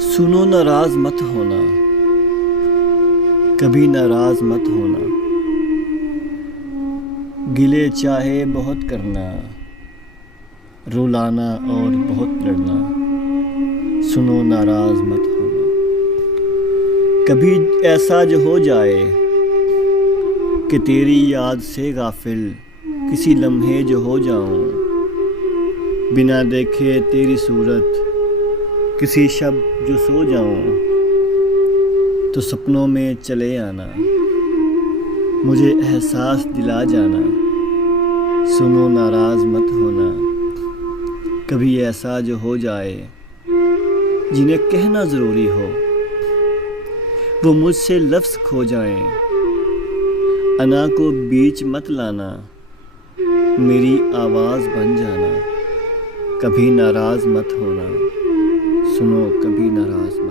سنو ناراض مت ہونا، کبھی ناراض مت ہونا، گلے چاہے بہت کرنا، رلانا اور بہت لڑنا، سنو ناراض مت ہونا۔ کبھی ایسا جو ہو جائے کہ تیری یاد سے غافل کسی لمحے جو ہو جاؤں، بنا دیکھے تیری صورت کسی شب جو سو جاؤں، تو سپنوں میں چلے آنا، مجھے احساس دلا جانا، سنو ناراض مت ہونا۔ کبھی ایسا جو ہو جائے جنہیں کہنا ضروری ہو، وہ مجھ سے لفظ کھو جائیں، انا کو بیچ مت لانا، میری آواز بن جانا، کبھی ناراض مت ہونا، سنو کبھی ناراض مت ہونا۔